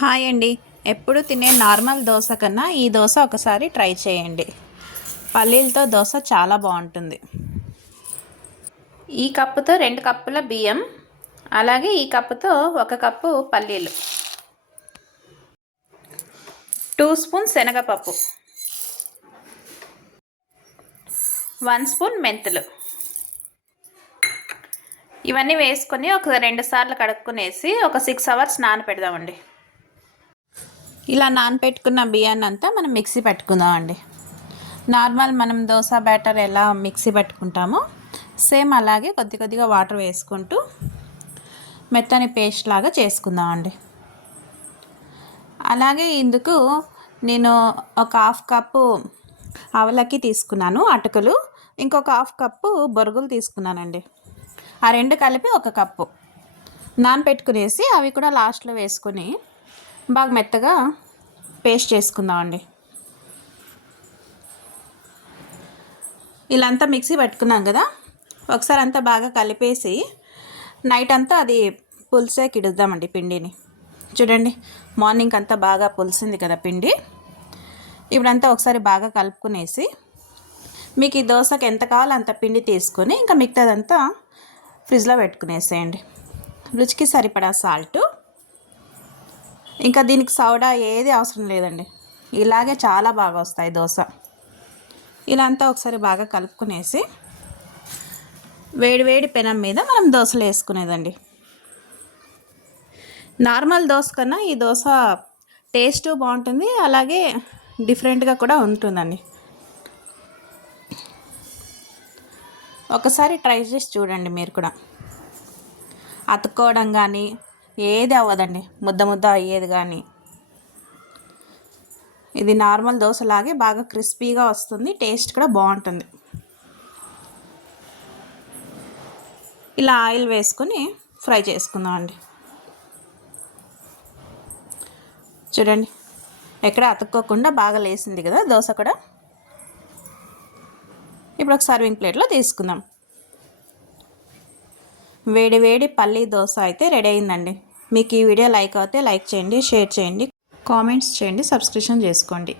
Hi అండి. ఎప్పుడు తినే నార్మల్ దోశ కన్నా ఈ దోశ ఒకసారి ట్రై చేయండి. పల్లీలతో దోశ చాలా బాగుంటుంది. ఈ కప్పుతో 2 కప్పుల బియ్యం, అలాగే ఈ కప్పుతో 1 కప్పు పల్లీలు, 2 స్పూన్స్ శనగపప్పు, 1 స్పూన్ మెంతులు, ఇవన్నీ వేసుకొని ఒక 2 సార్లు కడుక్కునేసి ఒక 6 అవర్స్ నానపెడదామండి. ఇలా నానపెట్టుకున్న బియ్యాన్ని అంతా మనం మిక్సీ పెట్టుకుందామండి. నార్మల్ మనం దోశ బ్యాటర్ ఎలా మిక్సీ పెట్టుకుంటామో సేమ్ అలాగే కొద్ది కొద్దిగా వాటర్ వేసుకుంటూ మెత్తని పేస్ట్ లాగా చేసుకుందామండి. అలాగే ఇందుకు నేను ఒక 1/2 కప్పు అవలక్కి తీసుకున్నాను, అటుకులు, ఇంకొక 1/2 కప్పు బొరుగులు తీసుకున్నానండి. ఆ 2 కలిపి 1 కప్పు నానపెట్టుకునేసి అవి కూడా లాస్ట్లో వేసుకొని బాగా మెత్తగా పేస్ట్ చేసుకుందామండి. ఇలా అంతా మిక్సీ పెట్టుకున్నాం కదా, ఒకసారి అంతా బాగా కలిపేసి నైట్ అంతా అది పులిసేకి ఇడుద్దామండి పిండిని. చూడండి, మార్నింగ్ అంతా బాగా పులిసింది కదా పిండి. ఇప్పుడంతా ఒకసారి బాగా కలుపుకునేసి మీకు ఈ దోశకి ఎంత కావాలో అంత పిండి తీసుకొని ఇంకా మిగతాదంతా ఫ్రిడ్జ్లో పెట్టుకునేసేయండి. రుచికి సరిపడా సాల్టు, ఇంకా దీనికి సోడా ఏది అవసరం లేదండి. ఇలాగే చాలా బాగా వస్తాయి దోశ. ఇలా అంతా ఒకసారి బాగా కలుపుకునేసి వేడి వేడి పెనం మీద మనం దోశలు వేసుకునేదండి. నార్మల్ దోశ కన్నా ఈ దోశ టేస్ట్ బాగుంటుంది, అలాగే డిఫరెంట్గా కూడా ఉంటుందండి. ఒకసారి ట్రై చేసి చూడండి మీరు కూడా. అతుక్కోవడం కానీ ఏది అవ్వదండి, ముద్ద ముద్ద అయ్యేది కానీ. ఇది నార్మల్ దోశలాగే బాగా క్రిస్పీగా వస్తుంది, టేస్ట్ కూడా బాగుంటుంది. ఇలా ఆయిల్ వేసుకొని ఫ్రై చేసుకుందామండి. చూడండి, ఎక్కడ అతుక్కోకుండా బాగా లేసింది కదా దోశ కూడా. ఇప్పుడు ఒక సర్వింగ్ ప్లేట్లో తీసుకుందాం. వేడి వేడి పల్లీ దోశ అయితే రెడీ అయిందండి. మీకు ఈ వీడియో లైక్ అయితే లైక్ చేయండి, షేర్ చేయండి, కామెంట్స్ చేయండి, సబ్స్క్రిప్షన్ చేసుకోండి.